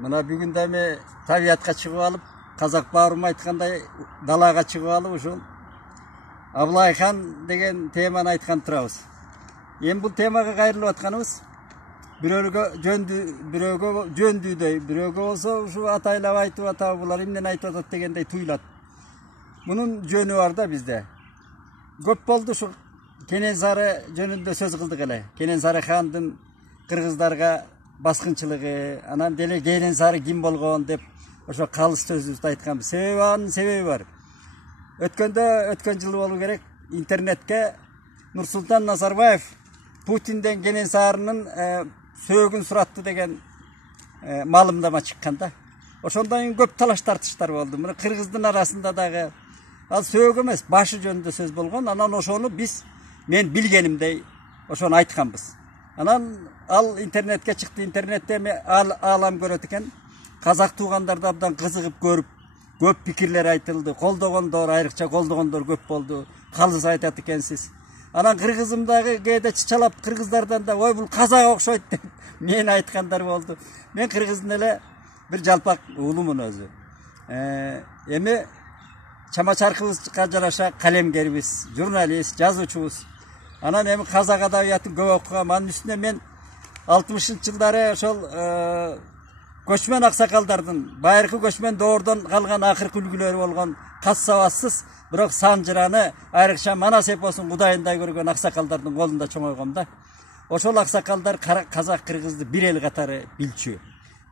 Мына бүгүн да эми табиятка чыгып алып, казак баарым айткандай далага чыгып алып ушул Абылайхан деген теманы айткан турабыз. Эми бул темага кайрылып атканыбыз бирөөгө жөндүүдөй, бирөөгө болсо ушу атайлап айтып атабы, булар эмнени айтып атат дегендей туйлат. Мунун жөнү бар да бизде. Көп болду ушу Кенесары жөнүндө сөз кылдык эле. Кенесары хандын кыргыздарга баскынчылыгы, анан деле Кенесары ким болгон деп ошо калыс сөзүбүздү айтканбыз. Себеби бар. Өткөн жылы болуу керек, интернетке Нурсултан Назарбаев Путинден Кенесарынын сөөгүн суратты деген маалымдама чыккан да. Ошондон кийин көп талаш тартыштар болду. Мына кыргыздын арасында дагы ал сөөгү эмес, башы жөнүндө сөз болгон. Анан ошону мен билгенимдей ошону айтканбыз. Анан ал интернетке чыкты. Интернетте аалам көрөт экен. Казак туугандарды абдан кызыгып көрүп, көп пикирлер айтылды. Колдогондор, айрыкча колдогондор көп болду. Калыс айтат экенсиз. Анан кыргызым дагы кээде чычалап кыргыздардан да ой бул казак окшойт деп мен айткандар болду. Мен кыргыздын эле бир жалпак уулумун өзү. Эми чама-чаркыбызга жараша калемгербиз, журналист, жазуучубуз. Анан эми казак адабиятын көп окугам. Анын үстүнө мен 60-жылдары ошол көчмөн аксакалдардын, байыркы көчмөн доордон калган акыркы үлгүлөрү болгон кассабассыз, бирок санжыраны, айрыкча манас эпосун кудайындай көргөн аксакалдардын колунда чоңойгом да. Ошол аксакалдар казак кыргызды бир эл катары билчү,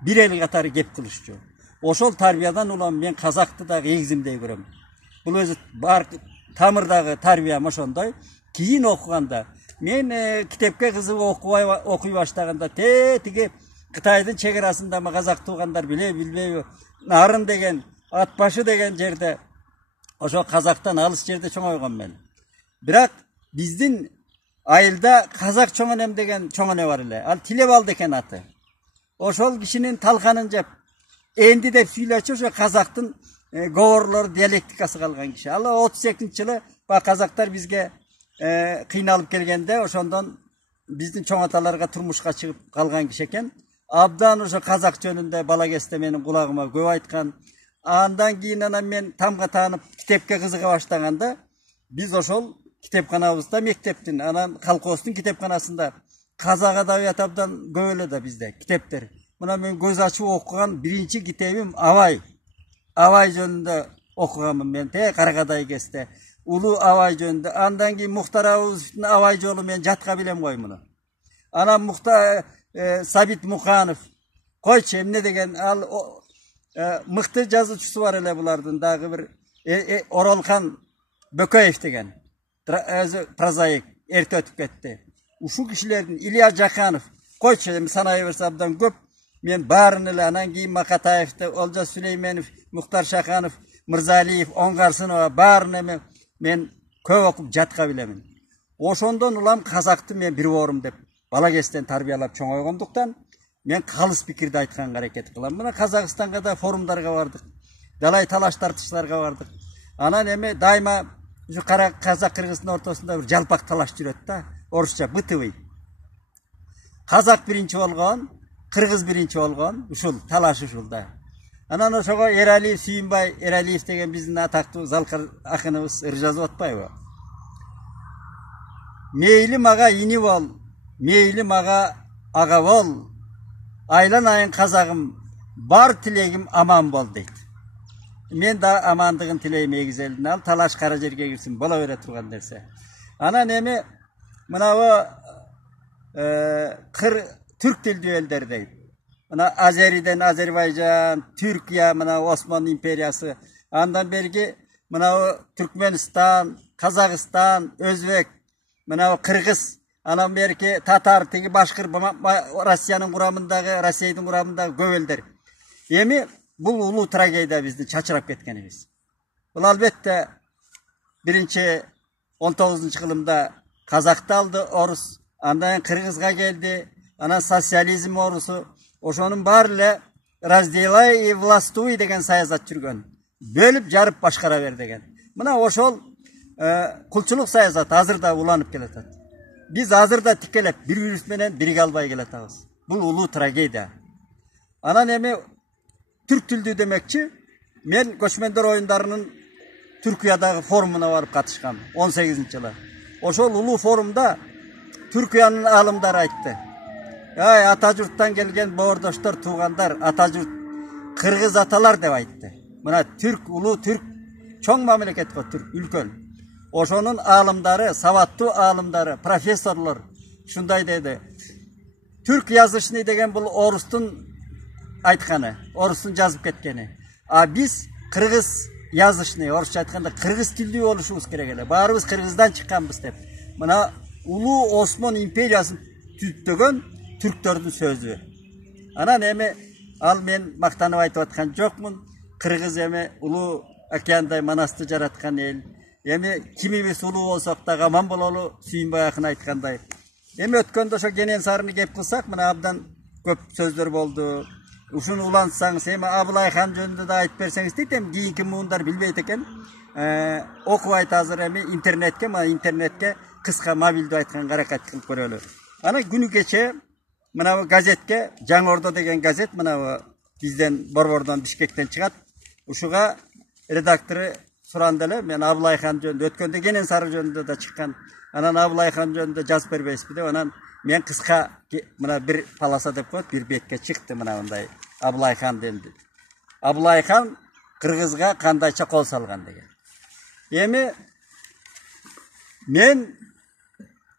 бир эл катары кеп кылышчу. Ошол тарбиядан улам мен казакты дагы эгизимдей көрөм. Бул өзү бар тамырдагы тарбиям ошондой. Кийин окуганда мен китепке кызыгып окуй баштаганда тиги Кытайдын чек арасында казак туугандар билбейби, Нарын деген, Атбашы деген жерде ошо казактан алыс жерде чоңойгом мен. Бирок биздин айылда казак чоңонем деген чоңоне бар эле. Ал Тилебалды экен аты. Ошол кишинин талканын жеп энди деп сүйлөчү ошо казактын говорлору, диалектикасы калган киши. Ал 32-жылы казактар бизге кыйналып келгенде ошондон биздин чоң аталарга турмушка чыгып калган киши экен. Абдан ошо казак жөнүндө бала кезде менин кулагыма көп айткан. Андан кийин мен тамга таанып китепке кызыга баштаганда биз ошол китепканабызда мектептин, анан колхоздун китепканасында казак адабияты абдан көп эле да бизде китептер. Мына мен көз ачып окуган биринчи китебим Абай. Абай жөнүндө окуганмын мен Каргадай кезде. Улуу Абай жөнүндө. Андан кийин Мухтар Абуовдун Абай жолу мен жатка билем кой муну. Анан Сабит Муканов, койчу эмне деген ал мыкты жазуучусу бар эле булардын дагы бир Оролхан Бөкөев деген. Өзү прозаик, эрте өтүп кетти. Ушул кишилердин Илья Жаканов, койчу эми санай берсе абдан көп. Мен баарын эле анан кийин Макатаевди, Олжас Сүлейменов, Мухтар Шаханов, Мырзалиев, Оңгарсынова баарын эми мен көп окуп жатка билемин. Ошондон улам казакты мен бир боорум деп бала кезден тарбиялап чоңойгондуктан мен калыс пикирди айтканга аракет кылам. Мына Казакстанга да форумдарга бардык. Далай талаш тартыштарга бардык. Анан эми дайыма ушу казак кыргыздын ортосунда бир жалпак талаш жүрөт да. Орусча бытовый. Казак биринчи болгон, кыргыз биринчи болгон, ушул талаш ушулда. Анан ошого Эралиев Сүйүнбай, Эралиев деген биздин атактуу залкар акыныбыз ыр жазып атпайбы? Мейли мага ини бол, мейли мага ага бол, айланайын казагым, бар тилегим аман бол дейт. Мен да амандыгын тилейм эгизелдин, ал талаш кара жерге кирсин, бола бере турган нерсе. Анан эми мынабы түрк тилдүү элдер дейт. Мына Азериден Азербайжан, Түркия, мына Осман империясы, андан берги мына Түркменстан, Казакстан, Өзбек, мына кыргыз, анан берки татар, тиги башкыр, Россиянын курамындагы, Россиянын курамындагы көп элдер. Эми бул улуу трагедия биздин чачырап кеткенибиз. Бул албетте биринчи 19-кылымда казакты алды орус, андан кыргызга келди, анан социализм орусу, ошонун баары эле разделай и властвуй деген саясат жүргөн. Бөлүп жарып башкара бер деген. Мына ошол кулчулук саясаты азыр да уланып келатат. Биз азыр да тикелеп бири-бирибиз менен бириге албай келатабыз. Бул улуу трагедия. Анан эми Türk tildi demekçi. Men Göçmenler oyunlarının Türkiye'deki forumuna varıp katışkam 18. yılı. Oşol ulu forumda Türkiye'nin alımları aytты. Ya Atajurt'tan gelgen boğordoşlar, tuğanlar, Atajurt Kırgız atalar dep aytты. Mına Türk, ulu Türk, çoğ memleket go Türk, ülkön. Oşonun alımları, savatlı alımları, professorlar şunday dedi. Türk yazışını degen bu Orustun aytkanı, Orustun yazıp ketkeni. Biz Kırgız yazışını, Orusça aytkanda Kırgız tildi oluşumuz kerek ele. Barыбыз Kırgızdan çıkkanbız dep. Mına ulu Osman imperиясын tüttөгөн Türktördün sözü. Anan emi al men maktанып айтып аткан жокмун. Кыргыз эми улуу океандай манасты жараткан эл. Эми кимибиз улуу болсок да аман бололу, Сүйүнбай акын айткандай. Эми өткөндө ошо Кенен Сарыны кеп кылсак, мына абдан көп сөздөр болду. Ушуну улантсаңыз, эми Абылай хан жөнүндө да айтып берсеңиз дейт, эми кийинки муундар билбейт экен. Окубайт азыр эми интернетке кыска мобилдүү айткан аракет кылып көрөлү. Ана күнү кече мына газетке, Жаңы Ордо деген газет, мына бизден Борбордон, Бишкектен чыгат. Ушуга редактору суранды эле, мен Абылай хан жөнүндө өткөндө Кенен Сары жөнүндө да чыккан. Анан Абылай хан жөнүндө жазып бербейсизби деп, анан мен кыска мына бир полоса деп коет, бир бетке чыкты мына мындай Абылай хан денди. Абылай хан Кыргызга кандайча кол салган деген. Эми мен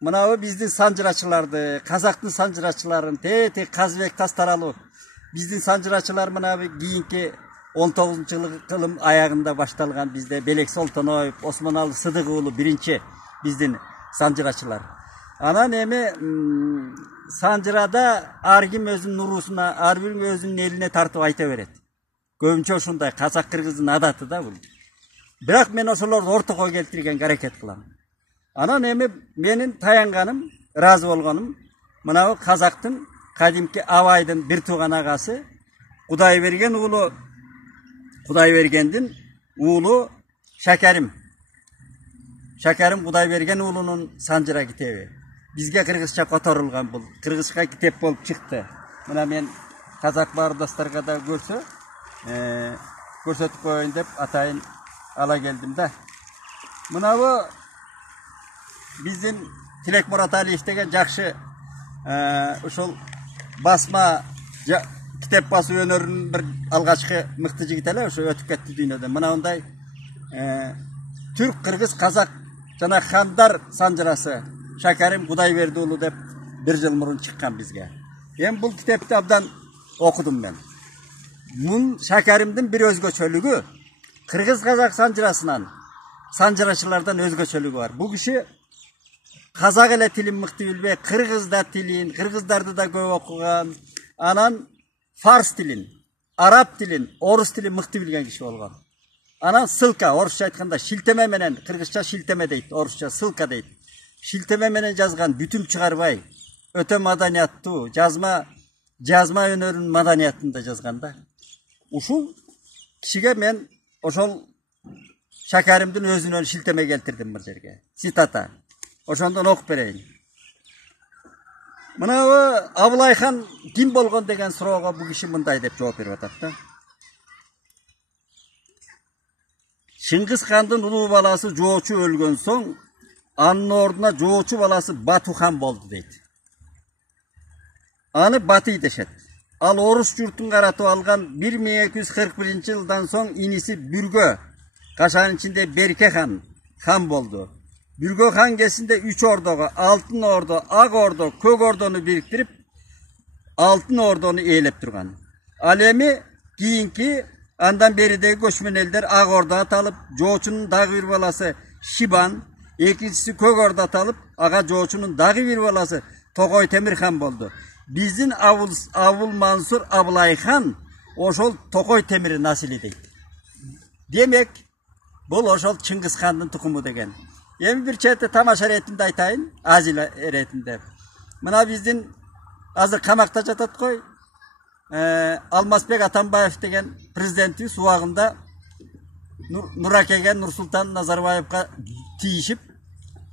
мынау биздин санжырачыларды, казактын санжырачыларын, Казыбек Тастаралуу, биздин санжырачылар мына кийинки 19-жылдын аягында башталган бизде Белек Солтоноев, Осмоналы Сыдык уулу биринчи биздин санжырачылар. Анан эми санжырада ар ким өзүнүн нурусуна, ар бир өзүнүн элине тартып айта берет. Көбүнчө ушундай казак кыргыздын адаты да бул. Бирок мен ошолорду ортого келтирген аракет кылам. Анан эми менин таянганым, ыраазы болгонум, мынау казактын кадимки Абайдын бир тууган агасы Кудайберген уулу, Кудайбергендин уулу Шакарим. Шакарим Кудайберген уулунун санжыра китеби. Бизге кыргызча которулган бул. Кыргызча китеп болуп чыкты. Мына мен казак бардастарга да көрсөтүп коеюн деп атайын ала келдим да. Мынабы биздин Тилек Мураталиев деген жакшы ушул басма китеп басуу өнөрүнүн бир алгачкы мыкты жигит эле, ошо өтүп кетти дүйнөдөн. Мынандай түрк, кыргыз, казак жана хандар санжырасы Шакарим Кудайберди уулу деп бир жыл мурун чыккан бизге. Эми бул китепти абдан окудум мен. Бул Шакаримдин бир өзгөчөлүгү кыргыз казак санжырасынан, санжырачылардан өзгөчөлүгү бар. Бул киши казак эле тилин мыкты билбей, кыргыз да тилин, кыргыздарды да көп окуган, анан фарс тилин, араб тилин, орус тилин мыкты билген киши болгон. Анан ссылка, орусча айтканда шилтеме менен, кыргызча шилтеме дейт, орусча ссылка дейт. Шилтеме менен жазган, бүтүм чыгарбай, өтө маданияттуу, жазма өнөрүнүн маданиятында жазган да. Ушул кишиге мен ошол Шакаримдин өзүнөн шилтеме келтирдим бир жерге. Цитата. Ошондон окуп берейин. Мына Абылай хан ким болгон деген суроого бул киши мындай деп жооп берип атат да. Чыңгыз хандын улуу баласы Жоочу өлгөн соң, анын ордуна Жоочу баласы Бату хан болду дейт. Аны Батый дешет. Ал орус журтун каратып алган 1241-жылдан соң иниси Бүргө, кашанын ичинде Берке хан болду. Бүргө хан кезинде 3 ордого, Алтын Ордо, Ак Ордо, Көк Ордону бириктирип, Алтын Ордону ээлеп турган. Ал эми кийинки андан беридеги көчмөн элдер Ак Ордо аталып, Жоочунун дагы бир баласы Шибан, экинчиси Көк Ордо аталып, ага Жоочунун дагы бир баласы Тогой Темир хан болду. Биздин Абыл Мансур Абылай хан ошол Тогой Темир насили дейт. Демек, бул ошол Чыңгыз хандын тукуму деген. Эми бир чети тамаша иретинде айтайын, азил иретинде. Мына биздин азыр камакта жатат кой, Алмазбек Атамбаев деген президентибиз убагында Нуракеге Нурсултан Назарбаевка тийишип,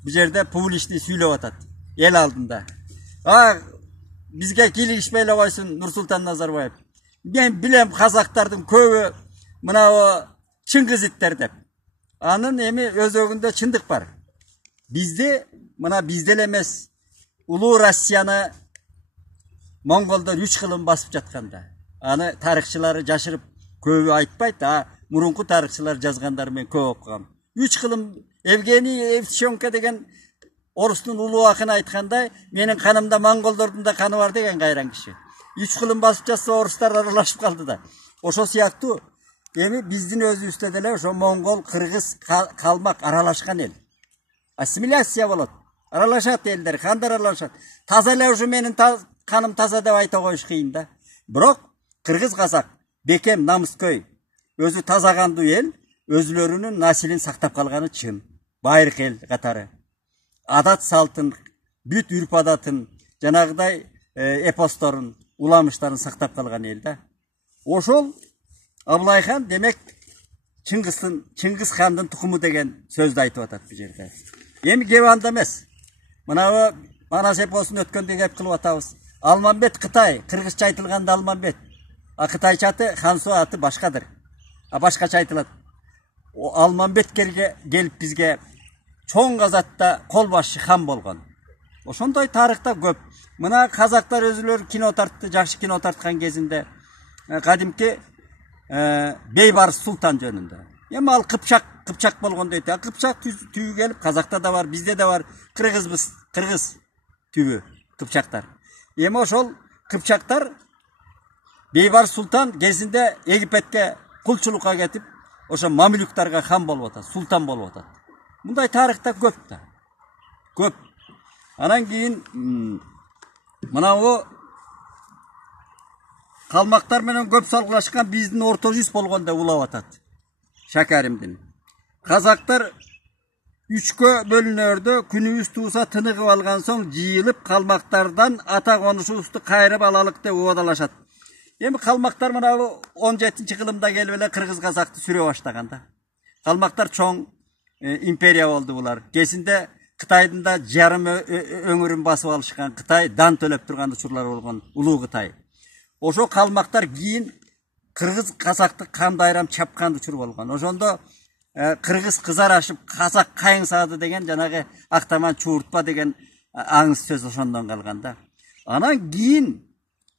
бу жерде публичный сүйлөп атат, эл алдында. Бизге кийлигишпей эле койсун Нурсултан Назарбаев. Ben bilem Kazaktardın köbü mına o Çıngiz itler dep. Anın emi özөгүндө çındık var. Bizde mına bizdelemez. Ulu Rusya'nı Mongollar 3 kılın basıp jatkanda. Anı tarihçileri jaşırıp köbü aytpayt da murunku tarihçiler жазгандар men көп окугам. 3 kılım Evgeniy Evtushchenko degen Orustun ulu akını aytkanday, menin kanımda Mongollardın da kanı var degen gayran kişi. 3 kılın basıp jatsa Oruslar aralaşıp kaldı da. Oşo siyaktуу emi bizdin özübüzde delе oşo Mongol, Kırgız, Kalmak aralaşkan el. Ассимиляция болот. Aralaşat eller, kandar aralaşat. Taza эле ушу менин kanım taza деп айта коюш кыйын да. Бирок Kırgız Kazak, Bekem, Namıskoy özü taza kandуу el, özlөрүнүн наsilin сактап калганы чын. Байырк ел катары. Adat saltın, büt ürp adatın, janagıday epostorun, ulamışların saktap kalgan el da. Oşol Abılay Han demek Çıngiz Han'dın tukumu degen sözde aytıp atat bu jerde. Emi gevanda emes. Mına o Manas eposunu ötkönde gep kılıp atabız. Almanbet Kıtay, Kırgızça aytılganda Almanbet. A Kıtayça atı Hansu atı başkadır. A başkaça aytılat. O Almanbet gelip bizge çoğun gazatта kol başı han bolgon. Ошондой тарыхта көп. Мына казактар өзүлөр кино тартты, жакшы кино тарткан кезинде кадимки Бейбарыс Султан жөнүндө. Эми ал Кыпчак болгон дейт. Кыпчак түбү келип Казакта да бар, бизде да бар. Кыргызбыз, Кыргыз түбү Кыпчактар. Эми ошол Кыпчактар Бейбарыс Султан кезинде Египетке кулчулукка кетип, ошо мамилюктарга хан болуп атат, султан болуп атат. Мындай тарыхта көп да. Көп. Анан кийин мына о Калмактар менен көп салгылашкан биздин орто жүз болгондо улап атат. Шакаримдин. Казактар 3кө бөлүнөрдө күнүбүз тууса тыныгып алган соң жыйылып Калмактардан ата конушубузду кайрып алалык деп убадалашат. Эми Калмактар мына 17-кылымда келип эле Кыргыз Казакты сүрө баштаган да. Калмактар чоң империя болду булар. Кезинде Кытайдын да жарым өңүрүн басып алышкан, Кытай дан төлөп турган учурлар болгон, улуу Кытай. Ошо Калмактар кийин Кыргыз Казакты кандайрам чапкан учур болгон. Ошондо Кыргыз кызарашып, Казак кайың саады деген жанагы Актаман чууртпа деген аңыз сөз ошондон калган да. Анан кийин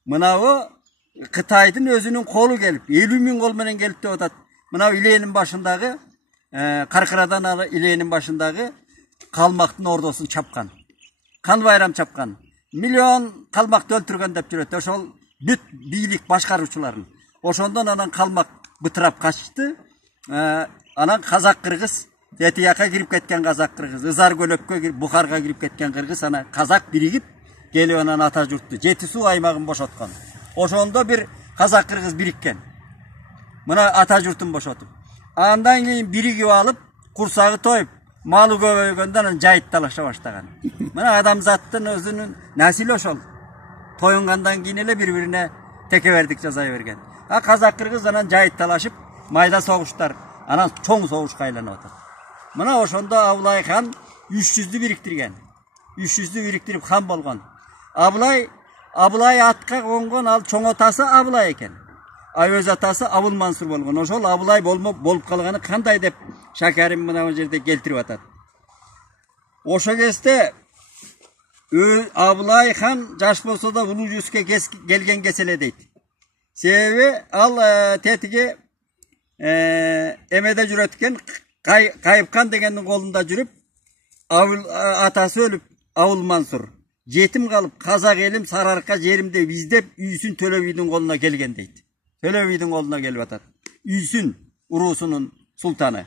мынабы Кытайдын өзүнүн колу келип, 50.000 кол менен келип деп атат. Мына Иленин башындагы Каркырадан алы Иленин башындагы Калмактын ордосун чапкан. Кан байрам чапкан. Миллион Калмакты өлтүргөн деп жүрөт. Ошол бүт бийлик башкаруучуларын. Ошондон анан Калмак бытырап качты. Анан Казак Кыргыз, Этияка кирип кеткен Казак Кыргыз, Ызар көлөпкө кирип, Бухарга кирип кеткен Кыргыз, анан Казак биригип келип анан ата журтты, Жети суу аймагын бошоткон. Ошондо бир Казак Кыргыз бириккен. Мына ата журтун бошотуп. Андан кийин биригип алып, курсагы тоюп, малы көбөйгөндөн анан жайытталаша баштаган. Мына адамзаттын өзүнүн насили ошол. Тоюнгандан кийин эле бири-бирине текебердик жасай берген. А Казак Кыргыз анан жайытталашып, майда согуштар, анан чоң согушка айланып атат. Мына ошондо Абылай хан 300'ді бириктирген. 300'ді бириктирип хан болгон. Абылай атка конгон, ал чоң атасы Абылай экен. Өз атасы Абыл Мансур болгон. Ошол Абылай болуп калганы кандай деп Шакарим мына жерде келтирип атат. Ошо кезде Абылай хан жаш болсо да улуу жүзгө келген кеселе дейт. Себеби ал тетиги эмеде жүрөт экен, Кайыпкан дегендин колунда жүрүп, атасы өлүп, Абыл Мансур жетим калып, Казак элим Сарыарка жеримде издеп, үйсүн Төлө бийдин колуна келген дейт. Төлө бийдин колуна келип атат. Үйсүн уруусунун султаны.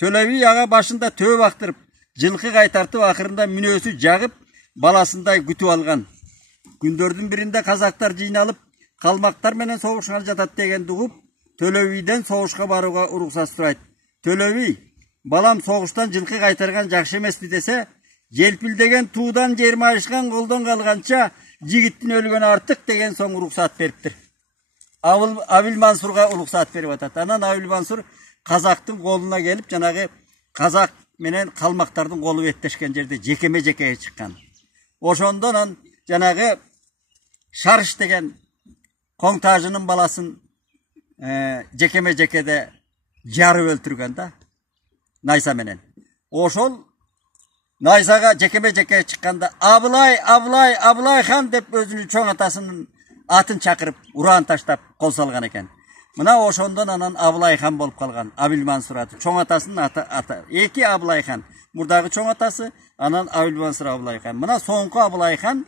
Төлө бий ага башында төө бактырып, жылкы кайтартып, акырында мүнөсү жагып, баласындай күтүп алган. Күндөрдүн биринде казактар жыйналып, Калмактар менен согушка жатат дегенди угуп, Төлө бийден согушка барууга уруксат сурайт. Төлө бий, балам согуштан жылкы кайтарган жакшы эмеспи десе, желпилдеген туудан жерми ашкан колдон калганча жигиттин өлгөнү артык деген соң уруксат бериптир. Абыл Мансурга уруксат берип атат. Анан Абыл Мансур Казактын колуна келип, жанагы Казак менен Калмактардын колу беттешкен жерде жекеме-жекеге чыккан. Ошондон жанагы Шарыш деген Kontажынын баласын жекеме жекеде жарып өлтүргөн да найза менен. Ошол найзага жекеме жеке чыкканда Абылай хан деп өзүнүн чоң атасынын атын чакырып ураан таштап кол салган экен. Мына ошондон анан Абылай хан болуп калган. Абилмансур аты. Чоң атасынын аты. Эки Абылай хан. Мурдагы чоң атасы, анан Абилмансур Абылай хан. Мына соңку Абылай хан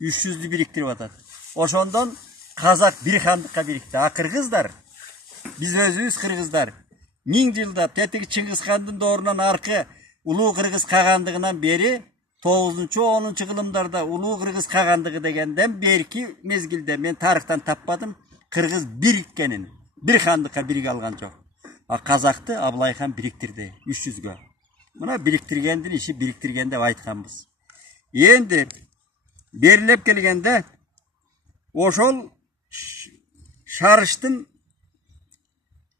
300'lü бириктирип атат. Ошондон казак бир хандыкка бирикти. А кыргыздар, биз өзүбүз кыргыздар 1000 жылдап тетиги Чыңгыз хандын доорунан аркы улуу кыргыз кагандыгынан бери 9-10 кылымдарда улуу кыргыз кагандыгы дегенден берки мезгилде мен тарыхтан таппадым, кыргыз бириккенин, бир хандыкка бириге алган жок. А казакты Абылай хан бириктирди 300гө. Мына бириктиргендин иши бириктирген деп айтканбыз. Энди берилеп келгенде ошол шарыштын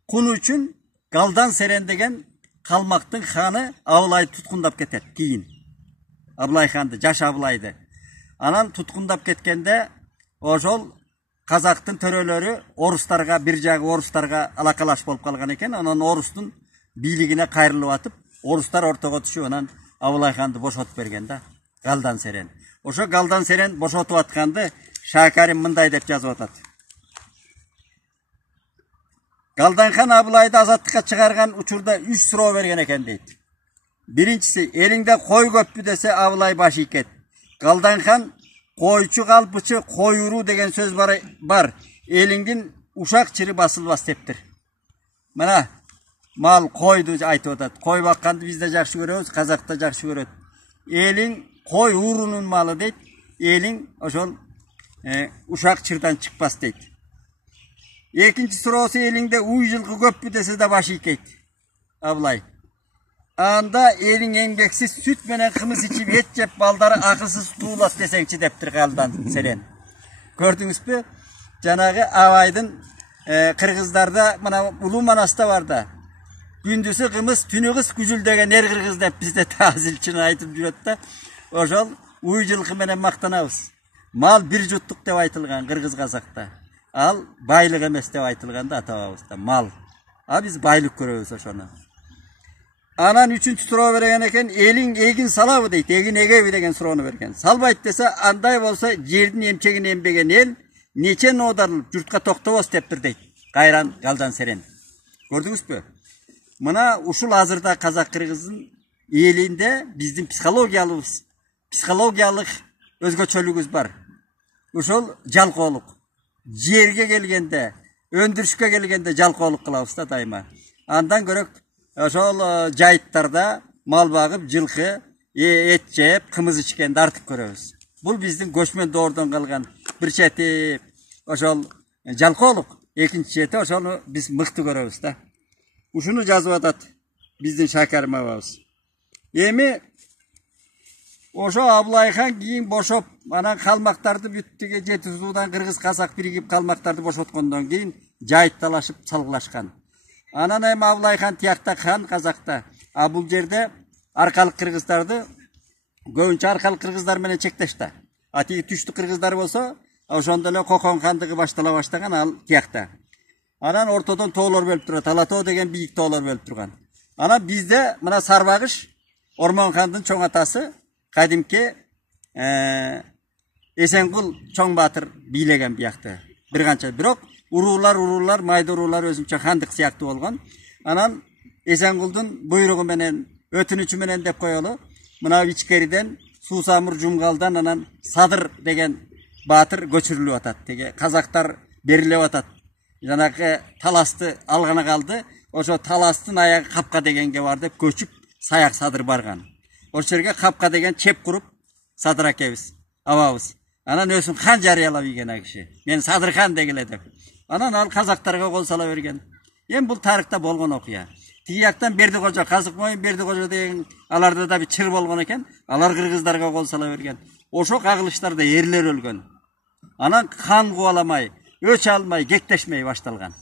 куну үчүн Галдан Серен деген калмактын ханы Абылайды туткундап кетет кийин. Абылай ханды, жаш Абылайды. Анан туткундап кеткенде ошол казактын төрөлөрү орустарга, бир жагы орустарга алакалаш болуп калган экен. Анан орустун бийлигине кайрылып атып, орустар ортого түшүп, анан Абылай ханды бошотуп берген да, Галдан Серен. Ошо Галдан Серен бошотуп атканды Шакарим мындай деп жазып атат. Галдан хан Абылайды азаттыкка чыгарган учурда 3 суроо берген экен дейт. Биринчиси, элиңде кой көппү десе Абылай баш ийкет. Галдан хан койчу калпычы кой уруу деген сөз бар. Элиңдин ушак чири басылбас дептир. Мына мал койду айтып атат. Кой бакканды бизде жакшы көрөбүз, казакта жакшы көрөт. Элиң кой уруунун малы дейт. Элиң ошол ушак чырдан чыкпас дейт. Экинчи суроосу, элиңде уй жылкы көппү десе да баш ийкейт Абылай. Анда элиң эмгексиз сүт менен кымыз ичип эт жеп балдары акылсыз туулат десеңчи дептир Галдан Серен. Көрдүңүзбү? Жанагы Абайдын кыргыздарда мына улуу манаста бар да. Күндүсү кымыз, түнү кыз күзүлдөгөн эр кыргыз деп бизде таазилчини айтып жүрөт да. Ошол уй жылкы менен мактанабыз. Мал бир жуттук деп айтылган кыргыз казакта. Ал байлык эмес деп айтылганда ата-бабыбызда мал. А биз байлык көрөбүз ошону. Анан үчүнчү суроо берген экен, элиң эгин салабы дейт, эгин эгеби деген суроону берген. Салбайт десе, андай болсо жердин эмчегин эмбеген эл нече ноодарылып журтка токтобос дептир дейт. Кайран Галдан Серен. Көрдүңүзбү? Мына ушул азырда казак кыргыздын элинде биздин психологиялык өзгөчөлүгүбүз бар. Ушул жалкоолук. Жерге келгенде, өндүрүшкө келгенде жалкоолук кылабыз да дайыма. Андан көрөк ошол жайыттарда мал багып, жылкы, эт жеп, кымыз ичкенди артык көрөбүз. Бул биздин көчмөн доордон калган бир чети ошол жалкоолук, экинчи чети ошону биз мыкты көрөбүз да. Ушуну жазып атат биздин Шакарим абабыз. Эми ошо Абылай хан кийин бошоп, анан калмактарды бүттүгө Жетисуудан кыргыз казак биригип калмактарды бошоткондон кийин жайыт талашып салгылашкан. Анан эми Абылай хан тиякта хан казакта. А бул жерде аркалык кыргыздарды көбүнчө аркалык кыргыздар менен чектеш да. А тиги түштүк кыргыздар болсо, ошондо эле Кокон хандыгы баштала баштаган, ал тиякта. Анан ортодон тоолор бөлүп турат. Ала тоо деген бийик тоолор бөлүп турган. Анан бизде мына Сарбагыш Ормон хандын чоң атасы кадимки Эсенкул чоң баатыр бийлеген биякты. Бир канча, бирок уруулар, майда уруулар өзүнчө хандык сыяктуу болгон. Анан Эсенкулдун буйругу менен, өтүнүчү менен деп коелу. Мына ичкериден Суусамыр Жумгалдан анан Садыр деген баатыр көчүрүлүп атат. Теге казактар берилип атат. Жанагы таласты алганы калды. Ошо таластын аягы Капка дегенге бар деп көчүп Саяк Садыр барган. Ошол жерге Капка деген чеп куруп Садыр акебиз, абабыз. Анан өзүн хан жарыялап ийген киши. Мен Садыр хан дегиле деп. Анан ал казактарга кол сала берген. Эми бул тарыхта болгон окуя. Тиги жактан Бердикожо, Казык Моюн Бердикожо деген аларда да бир чыр болгон экен. Алар кыргыздарга кол сала берген. Ошо кагылыштарда эрлер өлгөн. Анан хан кубаламай, өч алмай, кектешмей башталган.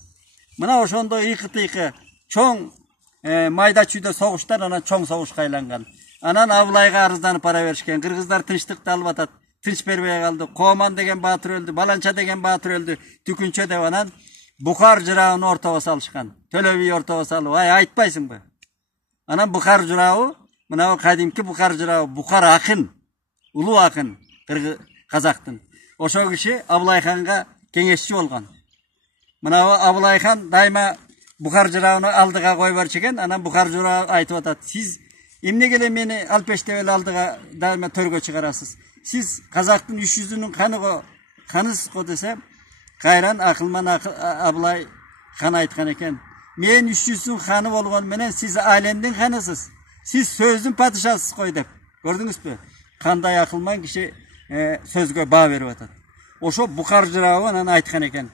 Мына ошондо ыйкы-тыйкы чоң майда чүйдө согуштар анан чоң согушка айланган. Анан Абылайга арызданып бара беришкен. Кыргыздар тынчтыкты алып атат. тынч бербей калды. Кооман деген баатыр өлдү, Баланча деген баатыр өлдү. Түкүнчө деп анан Бухар жырабын ортого салышкан. Төлө би ортого салып, айтпайсыңбы? Анан Бухар жырабы, мына кадимки Бухар жырабы, Бухар акын, улуу акын казактын. Ошол киши Абылай ханга кеңешчи болгон. Мына Абылай хан дайыма Бухар жырабын алдыга коюп барчу экен. Анан Бухар жырабы айтып атат: "Сиз эмнеге эле мени алпештеп эле алдыга дайыма төргө чыгарасыз? Сиз казактын 300-үнүн канысыз го" десе, кайран акылман Абылай хан айткан экен: "Мен 300-үн ханы болгон менен сиз айлендин ханысыз. Сиз сөздүн падышасыз кой" деп. Көрдүңүзбү? Кандай акылман киши сөзгө баа берип атат. Ошо Бухар жырабы анан айткан экен: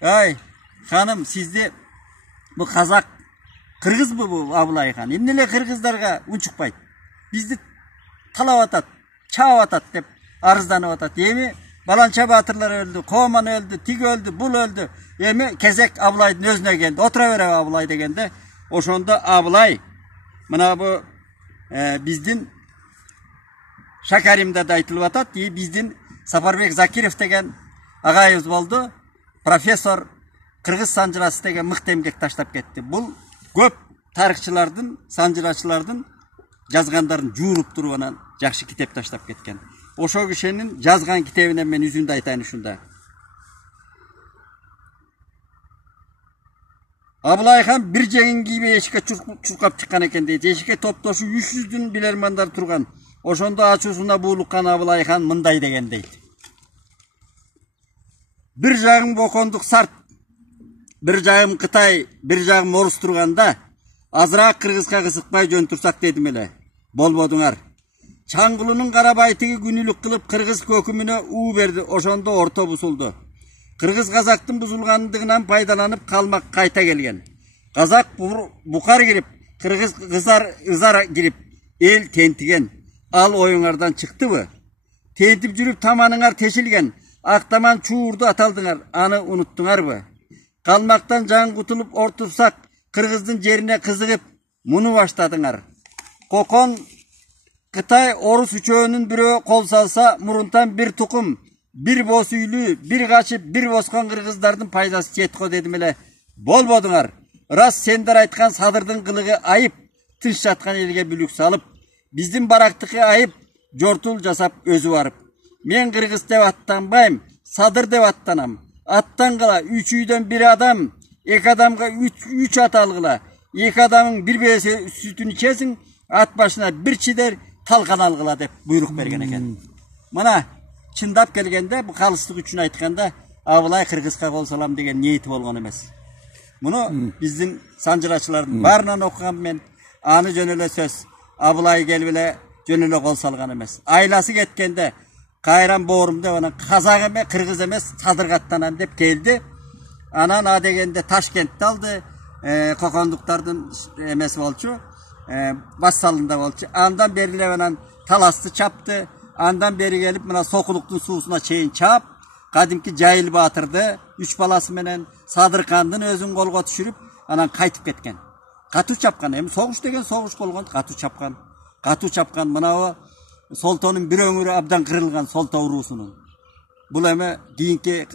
"Ай, ханым, сизди бу казак кыргызбы бу Абылай хан? Эмне эле кыргыздарга унчукпайт? Бизди талап атат, чаап атат" деп арызданып атат. Эми Баланча баатырлар өлдү, Кооман өлдү, тиги өлдү, бул өлдү. Эми кезек Абылайдын өзүнө келди. Отура береби Абылай дегенде, ошондо Абылай мына бу биздин Шакаримде да айтылып атат, биздин Сапарбек Закиров деген агайыбыз болду. Профессор кыргыз санжырасы деген мыкты эмгек таштап кетти. Бул көп тарыхчылардын, санжырачылардын жазгандарын жууруп туруп анан жакшы китеп таштап кеткен. Ошо кишинин жазган китебинен мен үзүндү айтайын ушунда. Абылай хан бир жеңин кийбей эшикке чуркап чыккан экен дейт. Эшикке топтошу 300-дүн билермандар турган. Ошондо ачуусуна буулуккан Абылай хан мындай деген дейт: "Бир жагым бокондук сарт, бир жагым Кытай, бир жагым орус турганда, азыраак кыргызга кызыкпай жөн турсак дедим эле. Болбодуңар. Чаңгылунун Карабайтыгы күнүлүк кылып кыргыз көкүмүнө уу берди. Ошондо орто бузулду. Кыргыз казактын бузулгандыгынан пайдаланып калмак кайта келген. Казак Бухар кирип, кыргыз ызар кирип, эл тентиген. Ал оюңардан чыктыбы? Тентип жүрүп таманыңар тешилген. Актаман чуурду аталдыңар, аны унуттуңарбы? Калмактан жан кутулуп ортурсак, кыргыздын жерине кызыгып, муну баштадыңар. Кокон Кытай орус үчөөнүн бирөө кол салса, мурунтан бир тукум, бир боз үйлүү, бир качып, бир боскон кыргыздардын пайдасы жет го дедим эле. Болбодуңар. Рас сендер айткан Садырдын кылыгы айып, тынч жаткан элге бүлүк салып, биздин барактыкы айып, жортул жасап өзү барып. Мен кыргыз деп аттанбайм, Садыр деп аттанам. Аттангыла 3 үйдөн 1 адам, 2 адамга 3 ат алгыла. 2 адамың 1 бесе сүтүн ичесиң, ат башына 1 чидер талкан алгыла деп буйрук берген экен. Мына чындап келгенде бу калыстык үчүн айтканда Абылай кыргызга кол салам деген ниети болгон эмес. Муну биздин санжырачылардын баарынан окугам мен. Аны жөн эле сөз. Абылай келип эле жөн эле кол салган эмес. Айласы кеткенде кайран боорум деп анан казак эмес, кыргыз эмес, Садырга аттанам деп келди. Анан а дегенде Ташкентти алды. Кокондуктардын эмеси болчу. Бассалында болчу. Андан бери эле анан Таласты чапты. Андан бери келип мына Сокулуктун суусуна чейин чаап, кадимки Жайыл баатырды 3 баласы менен Садыркандын өзүн колго түшүрүп, анан кайтып кеткен. Катуу чапкан. Эми согуш деген согуш болгон, катуу чапкан. Катуу чапкан. Мына Солтонун бир өңүрү абдан кырылган, Солто уруусунун. Бул эми кийинки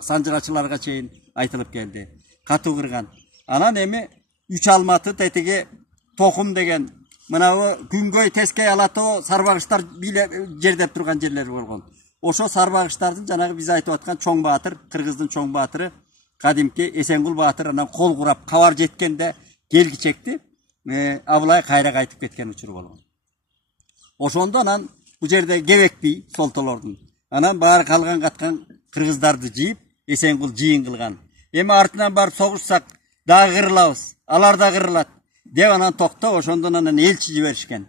санжырачыларга чейин айтылып келди. Катуу кырган. Анан эми 3 Алматы тетиги Токум деген мына Күнгөй, Тескей, Алатоо сарбагыштар жердеп турган жерлер болгон. Ошо сарбагыштардын жанагы биз айтып аткан чоң баатыр, кыргыздын чоң баатыры, кадимки Эсенгул баатыр анан кол курап кабар жеткенде келги чекти. Абылай кайра кайтып кеткен учуру болгон. Ошондо анан бу жерде кебекпи Солтолордун. Анан баары калган каткан кыргыздарды жийип, Эсенгул жыйын кылган. Эми артынан барып согушсак дагы кырылабыз, алар да кырылат деп анан токто. Ошондон анан элчи жиберишкен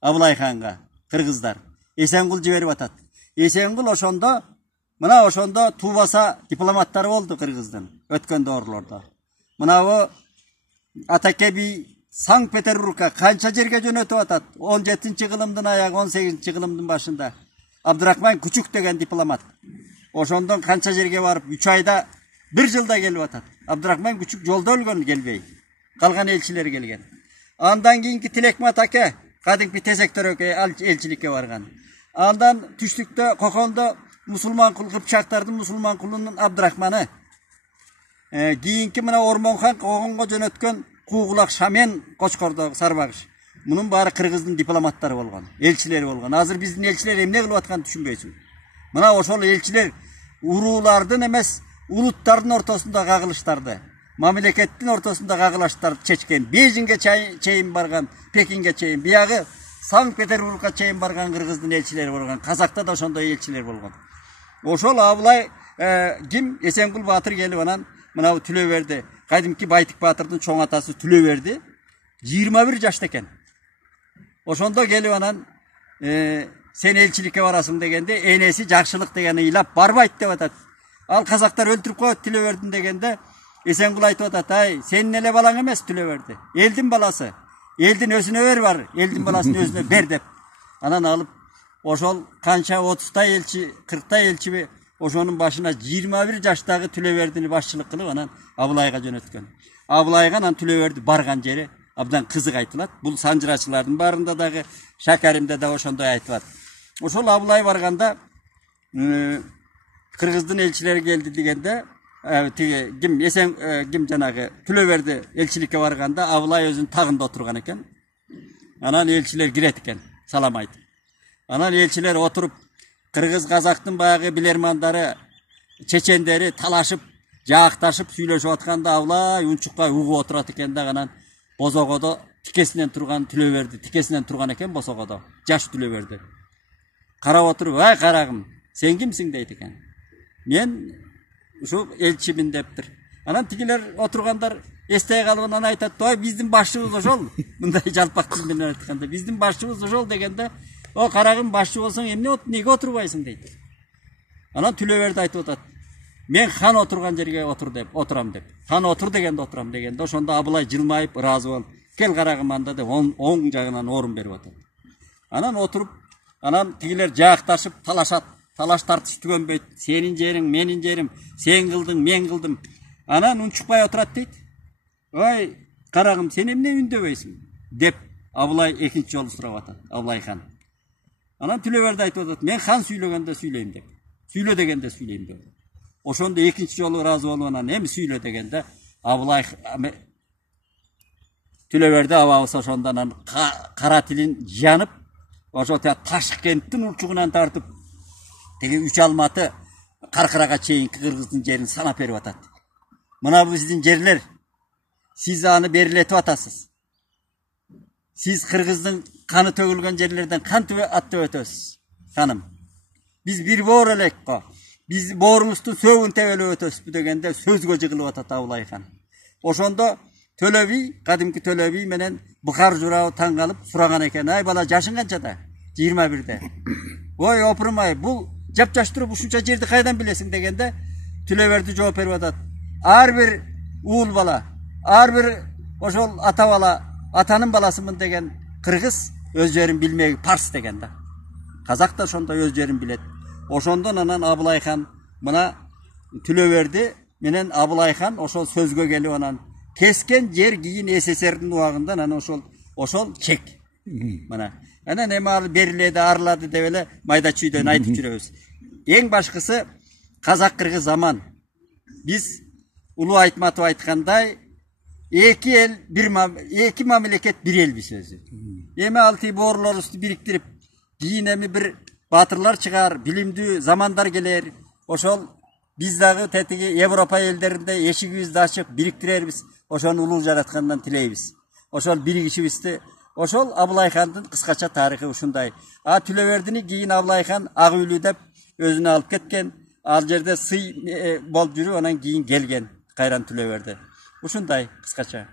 Абылай ханга кыргыздар. Эсенгул жиберип атат. Эсенгул ошондо мына ошондо туубаса дипломаттары болду кыргыздын өткөн доорлордо. Мына бу Атакеби Санкт-Петербургка канча жерге жөнөтүп атат. 17-кылымдын аягы, 18-кылымдын башында Абдырахман Күчүк деген дипломат. Ошондон канча жерге барып 3 айда 1 жылда келип атат. Абдырахман Күчүк жолдо өлгөн, келбей. Калган элчилер келген. Андан кийинки Тилекмат аке кадимки Тесек төрөкөй элчиликке барган. Andan tüşlükte kokonda musulman kul Kıpçaktardın musulman kulunun Abdurrahmanı. Giyinki mına Ormonxan kokonga jönötkön Kuğulak Şamen Koçkorda Sarbagış. Bunun bari Kırgızdın diplomatları bolgan, elçileri bolgan. Hazır bizdin elçiler emne kılıp atkan düşünbeysin. Mına oşol elçiler urulardın emes, ulutların ortasında kagılıştardı. Mamlekettin ortasında kagılıştardı çeçken. Beyjing'e çeyim bargan, Pekin'e çeyim. Biyağı Sankt Peterburg'a çeyim bargan Kırgızdın elçileri bolgan. Kazak'ta da oşonda elçiler bolgan. Oşol Abılay kim Esenkul Batır gelip anan mına Tüleverdi. Kadimki Baytik Batır'dın çoğun atası Tüleverdi. 21 yaşta eken. Oşonda gelip anan sen elçilikке varasın degende enesi jakşılık degeni ilap barbayt dep atat. Al Kazaklar öldürüp koyup Tüleverdin degende Esenkul aytıp atat, ay senin ele balan emes Tüleverdi. Eldin balası. Eldin özüne ver var. Eldin balasını özüne ver dep. Anan alıp oşol kança 30'ta elçi 40'ta elçi oşonun başına 21 yaştagı Tüleverdini başçılık kılıp anan Abılayga jönötkön. Abılayga anan Tüleverdi bargan jeri abdan kızık aytılat. Bul sancıraçılardın barında dagı Şakarim'de de oşondoy aytılat. Oşol Abılay barganda Kırgızdın elçileri geldi degende kim janagı Tüleverdi elçilikке barganda Abılay özünün tagında oturgan eken. Anan elçiler giret eken. Salam aytıp. Anan elçiler oturup Kırgız Kazaktın bayağı bilermandары, Çeçenderi talaşıp, jağıktaşıp süйлöşüp atkanda Abılay unçukka uğu oturat eken de anan bozogodo tikesinden turgan Tüleverdi, tikesinden turgan eken bozogodo. Jaş Tüleverdi. Karap oturup, "Vay karagım, sen kimsin?" deydi eken. "Men şu elçimin" deptir. Anan tikiler oturgandar esteye kalıp anan aytat, "Toy bizdin başçımız oşol." Bunday jalpak til bilen aytkanda, "Bizdin başçımız oşol" degende, "O karagım başçı bolsоң emne nege oturbayсың" deydi. Anan Tüleverdi aytıp atat. "Men han oturgan жерге otur dep, oturam dep. Han otur degende oturam degende, oşonda Abılay jılmayıp razı bolup, "Kel karagım anda" dep oң jagынан orun berip atat. Anan oturup, anan tigiler jağıktaşıp talaşat, talaş tartış tügөнбөйт. Senin jerin, menin jerim, sen kıldың, men kıldım. Anan unçukpay oturat deydi. "Oy karagım, sen emne ündöbeysiň" dep Abılay ekinci jolu surap atat. Abılay han. Anan Tüleverdi aytıp atat, "Men han süйлөгөндө süyleyim" dep. Süyle degende süyleyim dep. Oşonda ekinci jolu razı bolup anan "Em süyle" degende Abılay Tüleverdi ababısı oşondan kara tilin janıp oşo Taşkenttin urçuğundan tartıp tege 3 almatı Karkıraga çeyinki Kırgızdın jerini sanap berip atat. "Mına bu sizdin jerler. Siz anı beriletip atasız. Siz Kırgızdın kanı tөгülgön jerlerden kan attıp ötösüz. Hanım. Biz bir boğur elek ko. Biz boğurumuzdu sövün tevelip ötösüz" degende sözgö jıgılıp atat Abılay han. Oşonda Tölebi, kadimki Tölebi menen Bukhar jurabı taң kalıp suragan eken, "Ay bala yaşın kançada?" 21'de. "Oy opurmay, bu jap-jaş turup uşunça жерди kaydan bilesin" degende Tüleverdi жооп берип атат. "Ar bir uul bala, ar bir oşol ata bala, atanın balasımın" degen Kırgız öz jerin bilmegi Pars degen da. Kazak da şonda öz jerin bilet. Oşondan anan Abılay han mına Tüleverdi menen Abılay han oşol sözgö gelip anan kesken jer giyin SSR'din ubagından anan oşol çek. Mana anan emal beriledi, arladı dep ele mayda çüydөн aytıp жүрөбүz. Эң башкысы Казак Кыргыз заман. Biz Ulu Aytmatov aytkандай iki el iki mamleket bir el bir sözü. Eme altı boğurlarıstı biriktirip giyinemi bir batırlar çıkar, bilimdүү zamanlar gelir. Oşol biz dagı tetigi Avrupa ellerinde eşigibizdi açıp biriktirerbiz. Oşonu uluu jaratkandan tileybiz. Oşol birigişibizdi. Oşol Abılay handın kıskaça tarihi uşunday. Tüleverdini giyin Abılay han Ağülü dep özüne alıp ketken. Al jerde sый bolup жүрүp, anan giyin gelgen Kayran Tüleverdi. Uşunday kıskaça.